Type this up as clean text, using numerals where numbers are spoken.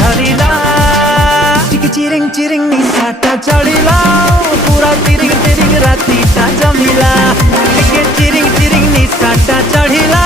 धरिला चिकी चिरिंग चिरिंग निशाटा चढ़िला पूरा तिरिंग तिरिंग रातीटा जमिला चिकी चिरिंग चिरिंग निशाटा चढ़िला